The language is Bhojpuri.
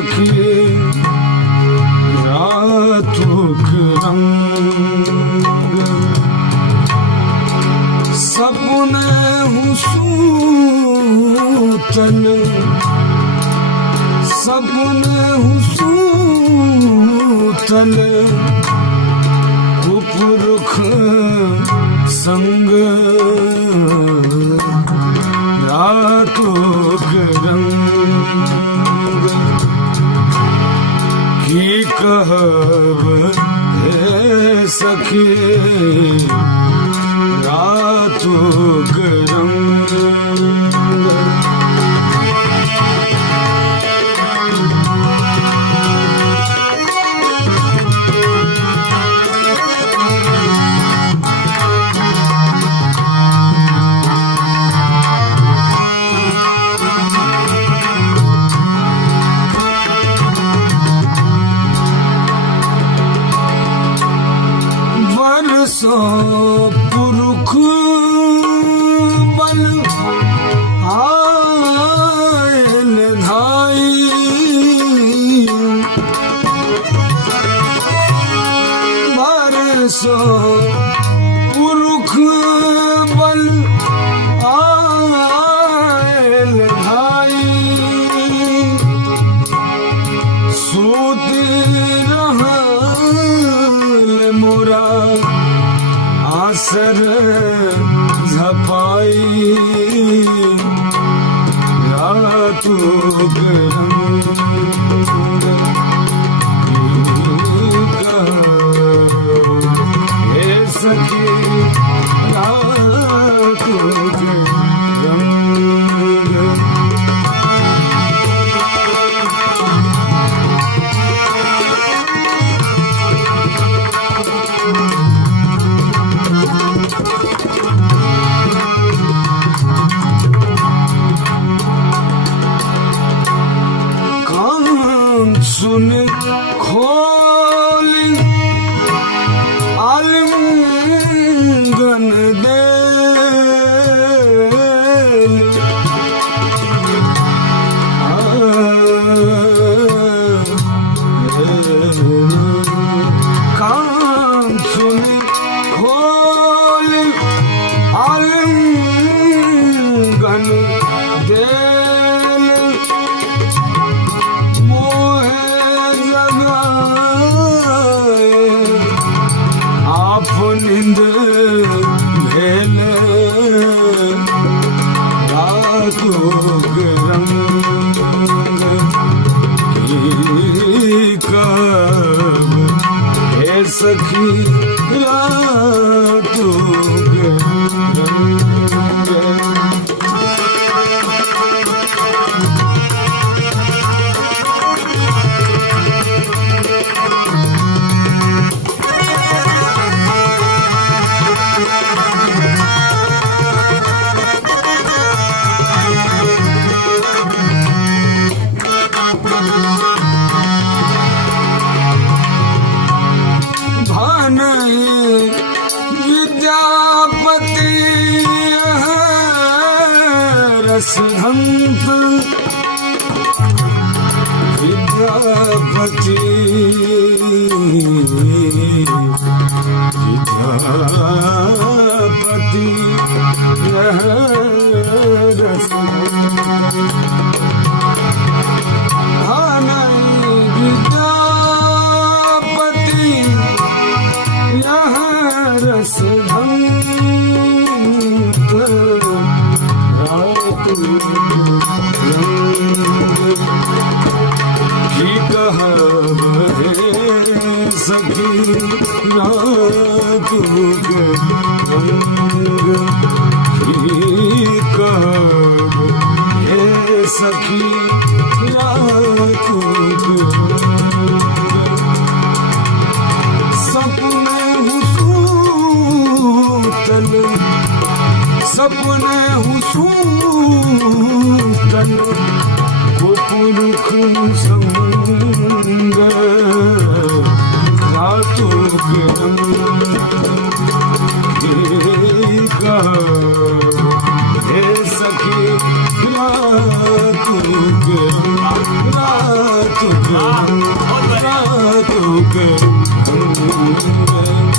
सखी रातों के रंग सपने हुसूतन सपने हुसूतन कुपुरुख संग रातों के रंग की कहब है सखी रातों के रंग पुरुख बल आयल धाई बरसो पुरुख बल आयल धाई सूती रहल मोरा आसर झपाई रातों के रंग हे सखी रातों के रंग सुन खोल आलिंगन दे कान सुन खोल आलिंगन दे निंद भेल रातों के रंग कब हे सखी रातों के रंग विद्यापति रसहंत विद्यापति विद्यापति विद्यापति रसभंत की कहब है सखी रातों के रंग की कहब है सखी रातों के सपने हुसूतन सपने हुसूतन कुपुरुख संग रातों के हे सखी रातों के रातों के रंग